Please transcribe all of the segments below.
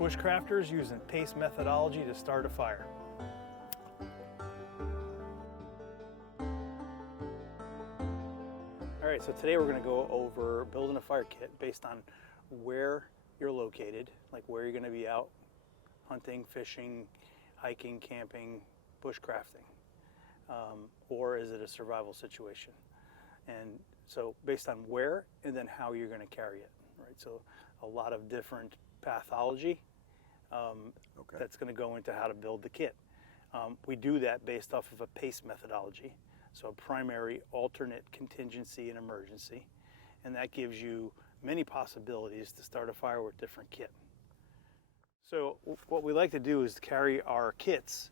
Bushcrafters using PACE methodology to start a fire. Alright, so today we're going to go over building a fire kit based on where you're located, like where you're going to be out hunting, fishing, hiking, camping, bushcrafting, or is it a survival situation? And so based on where and then how you're going to carry it, right? So a lot of different pathology that's going to go into how to build the kit. We do that based off of a PACE methodology, so primary, alternate, contingency, and emergency, and that gives you many possibilities to start a fire with different kit. So what we like to do is carry our kits,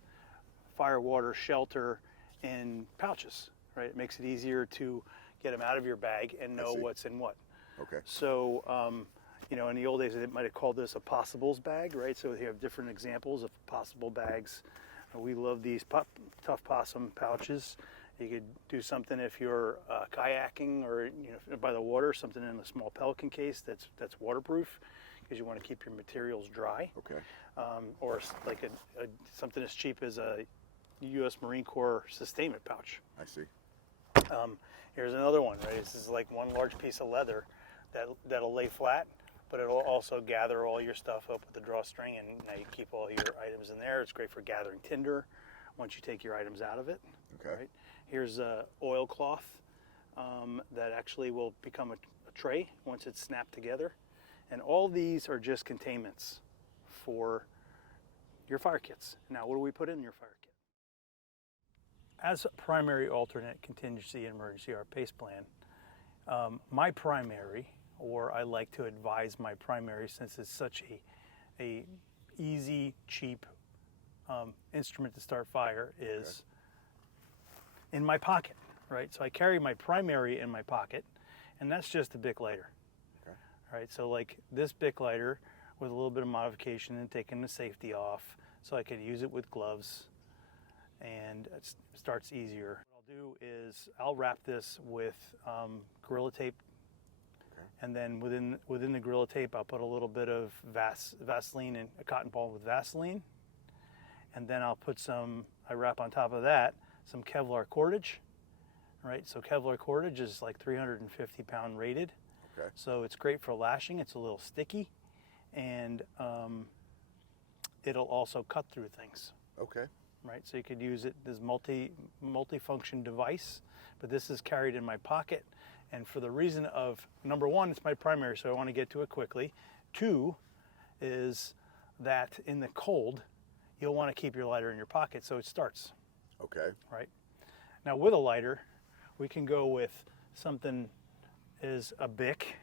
fire, water, shelter, in pouches, right? It makes it easier to get them out of your bag and know what's in what. Okay. So, you know, in the old days, they might have called this a possibles bag, right? So you have different examples of possible bags. We love these tough possum pouches. You could do something if you're kayaking or, you know, by the water, something in a small Pelican case that's waterproof, because you want to keep your materials dry. Okay. Or like something as cheap as a U.S. Marine Corps sustainment pouch. I see. Here's another one, right? This is like one large piece of leather that'll lay flat, but it'll also gather all your stuff up with the drawstring, and now you keep all your items in there. It's great for gathering tinder once you take your items out of it. Okay. Right? Here's a oilcloth that actually will become a tray once it's snapped together. And all these are just containments for your fire kits. Now, what do we put in your fire kit? As a primary, alternate, contingency, and emergency, our PACE plan, my primary, or I like to advise my primary, since it's such a easy, cheap instrument to start fire, is in my pocket, right? So I carry my primary in my pocket, and that's just a Bic lighter. Okay. Right, so like this Bic lighter with a little bit of modification and taking the safety off, so I could use it with gloves, and it starts easier. What I'll do is I'll wrap this with Gorilla Tape, and then within the Gorilla Tape I'll put a little bit of Vaseline and a cotton ball with Vaseline, and then I'll put I wrap on top of that some Kevlar cordage, right? So Kevlar cordage is like 350 pound rated. Okay. So it's great for lashing. It's a little sticky, and it'll also cut through things. Okay. Right, so you could use it as multi-function device, but this is carried in my pocket, and for the reason of, number one, it's my primary, so I want to get to it quickly. Two is that in the cold, you'll want to keep your lighter in your pocket so it starts. Okay. Right. Now with a lighter, we can go with something as a Bic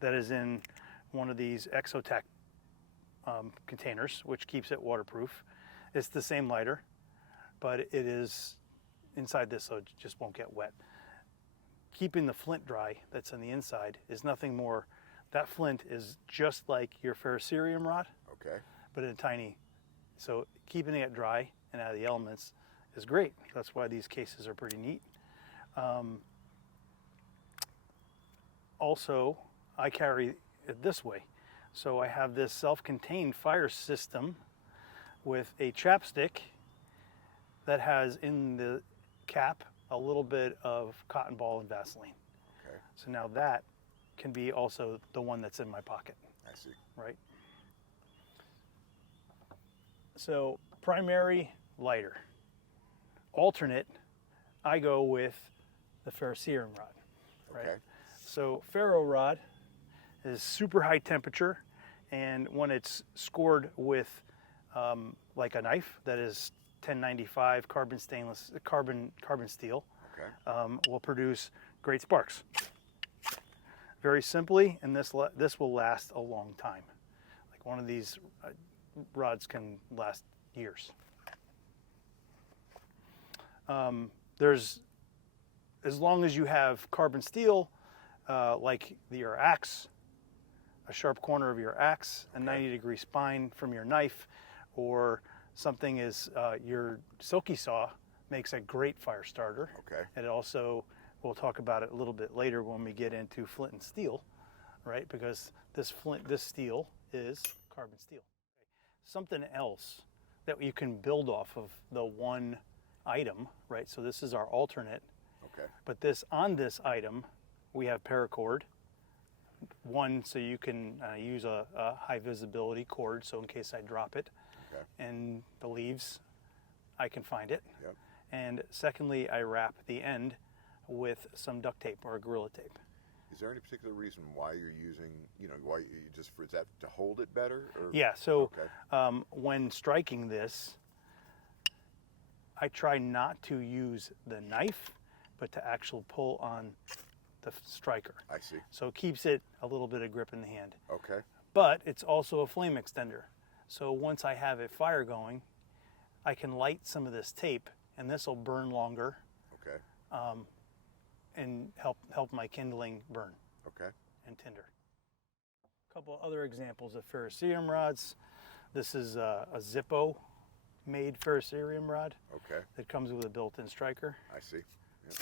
that is in one of these Exotac containers, which keeps it waterproof. It's the same lighter, but it is inside this, so it just won't get wet. Keeping the flint dry that's on the inside is nothing more. That flint is just like your ferrocerium rod, but in tiny. So keeping it dry and out of the elements is great. That's why these cases are pretty neat. Also, I carry it this way. So I have this self-contained fire system with a chapstick that has in the cap a little bit of cotton ball and Vaseline. Okay. So now that can be also the one that's in my pocket. I see. Right? So primary, lighter. Alternate, I go with the ferrocerium rod. Right? Okay. So ferro rod is super high temperature, and when it's scored with like a knife that is 1095 carbon steel, will produce great sparks. Very simply, and this will last a long time. Like one of these rods can last years. There's, as long as you have carbon steel, like your axe, a sharp corner of your axe, a 90-degree spine from your knife, or something is your silky saw makes a great fire starter. Okay. And it also, we'll talk about it a little bit later when we get into flint and steel, right? Because this steel is carbon steel. something else that you can build off of the one item, right? So this is our alternate. Okay. But on this item, we have paracord. One, so you can use a high visibility cord, so in case I drop it and the leaves, I can find it. Yep. And secondly, I wrap the end with some duct tape or Gorilla Tape. Is there any particular reason why you're using, why you just, is that to hold it better? Or? Yeah, so when striking this, I try not to use the knife, but to actually pull on the striker. I see. So it keeps it a little bit of grip in the hand. Okay. But it's also a flame extender. So once I have a fire going, I can light some of this tape, and this will burn longer. Okay. And help my kindling burn. Okay. And tinder. A couple other examples of ferrocerium rods. This is a Zippo made ferrocerium rod. Okay. That comes with a built-in striker. I see. Yep.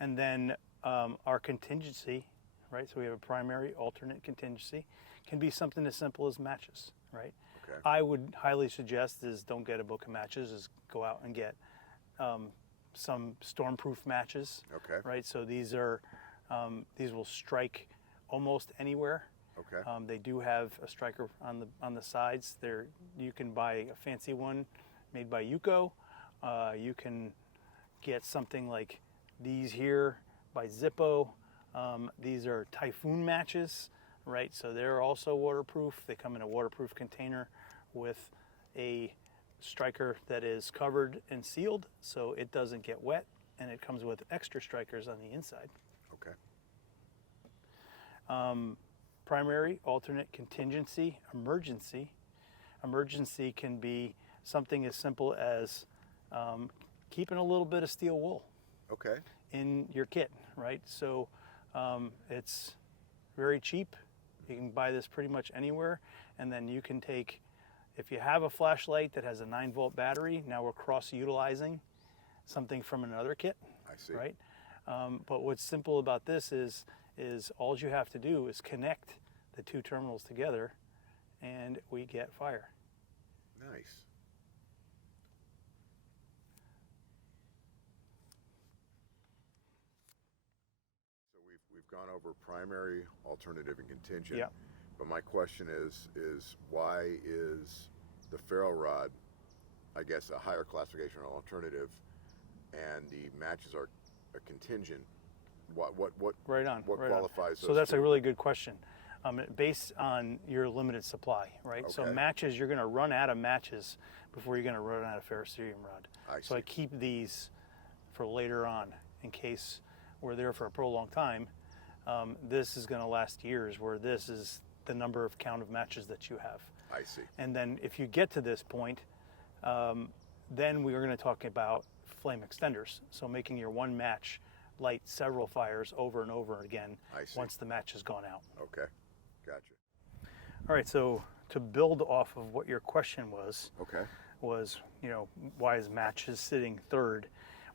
And then our contingency, right? So we have a primary, alternate contingency. Can be something as simple as matches, right? Okay. I would highly suggest is don't get a book of matches, is go out and get some stormproof matches. Okay. Right, so these will strike almost anywhere. Okay. They do have a striker on the sides. You can buy a fancy one made by Yuko. You can get something like these here by Zippo. These are Typhoon matches, right? So they're also waterproof. They come in a waterproof container with a striker that is covered and sealed so it doesn't get wet, and it comes with extra strikers on the inside. Okay. Primary, alternate, contingency, emergency. Emergency can be something as simple as keeping a little bit of steel wool. Okay. In your kit, right? So it's very cheap. You can buy this pretty much anywhere, and then you can take, if you have a flashlight that has a 9-volt battery, now we're cross-utilizing something from another kit. I see. Right? But what's simple about this is all you have to do is connect the two terminals together, and we get fire. Nice. So we've gone over primary, alternative, and contingent. Yeah. But my question is why is the ferro rod, I guess, a higher classification or alternative, and the matches are a contingent? What right on. What right qualifies on. So those that's two? a really good question. Based on your limited supply, right? Okay. So matches, you're going to run out of matches before you're going to run out of ferrocerium rod. So I keep these for later on in case we're there for a prolonged time. This is going to last years, where this is the number of count of matches that you have. I see. And then if you get to this point, then we are going to talk about flame extenders. So making your one match light several fires over and over again once the match has gone out. Okay, gotcha. All right, so to build off of what your question was, why is matches sitting third?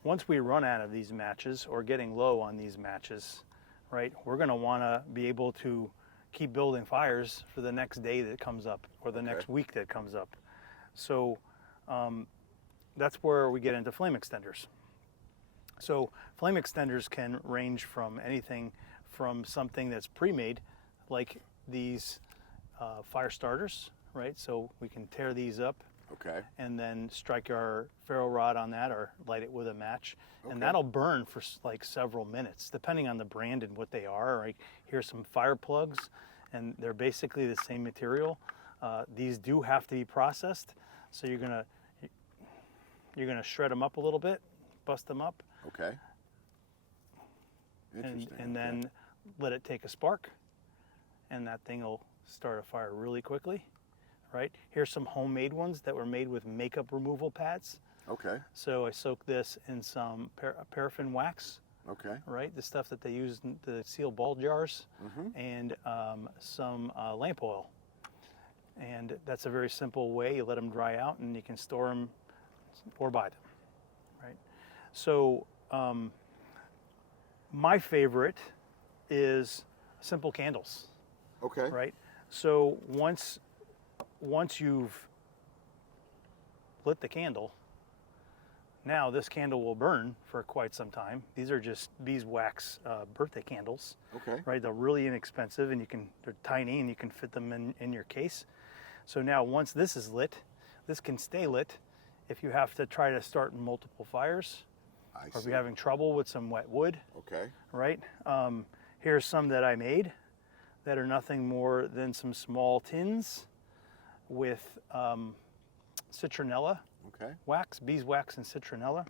Once we run out of these matches or getting low on these matches, right, we're going to want to be able to keep building fires for the next day that comes up or the next week that comes up. So that's where we get into flame extenders. So flame extenders can range from anything from something that's pre-made, like these fire starters, right? So we can tear these up and then strike our ferro rod on that or light it with a match. And that'll burn for like several minutes, depending on the brand and what they are. Right? Here's some fire plugs, and they're basically the same material. These do have to be processed, so you're gonna shred them up a little bit, bust them up. Okay. Interesting. And then let it take a spark, and that thing will start a fire really quickly, right? Here's some homemade ones that were made with makeup removal pads. Okay. So I soak this in some paraffin wax. Okay. Right, the stuff that they use to seal ball jars, and some lamp oil. And that's a very simple way. You let them dry out, and you can store them or buy them. Right. So my favorite is simple candles. Okay. right? So once you've lit the candle, now this candle will burn for quite some time. These are just beeswax birthday candles, Okay. right? They're really inexpensive, and they're tiny, and you can fit them in your case. So now once this is lit, this can stay lit if you have to try to start multiple fires, I or if see. you're having trouble with some wet wood, Okay. right? Here's some that I made that are nothing more than some small tins with citronella Okay. wax, beeswax and citronella.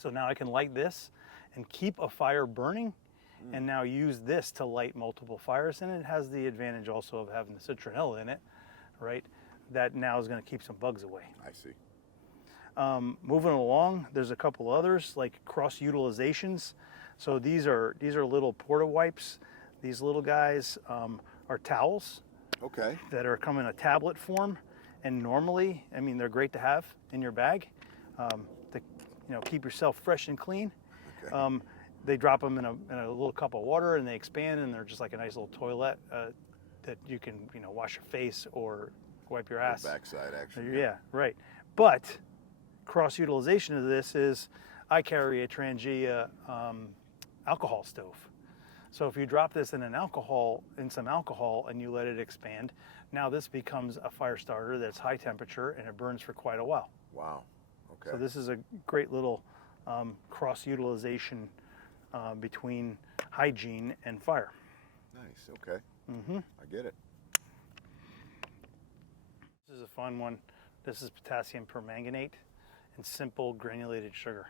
So now I can light this and keep a fire burning, and now use this to light multiple fires. And it has the advantage also of having the citronella in it, right? That now is going to keep some bugs away. I see. Moving along, there's a couple others like cross utilizations. So these are little porta wipes. These little guys are towels Okay. that are come in a tablet form, and normally, I mean, they're great to have in your bag to keep yourself fresh and clean. Okay. They drop them in a little cup of water, and they expand, and they're just like a nice little toilet that you can wash your face or wipe your ass. Backside action. Yeah, right. But cross utilization of this is I carry a Trangia alcohol stove. So if you drop this in some alcohol and you let it expand, now this becomes a fire starter that's high temperature, and it burns for quite a while. Wow. Okay. So this is a great little cross utilization between hygiene and fire. Nice. Okay. Mm-hmm. I get it. This is a fun one. This is potassium permanganate and simple granulated sugar.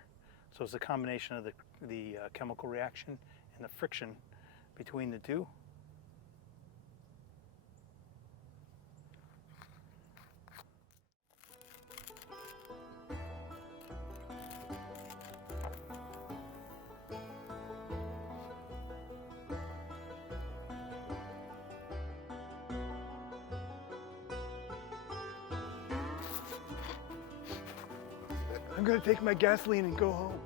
So it's a combination of the chemical reaction and the friction between the two. I'm gonna take my gasoline and go home.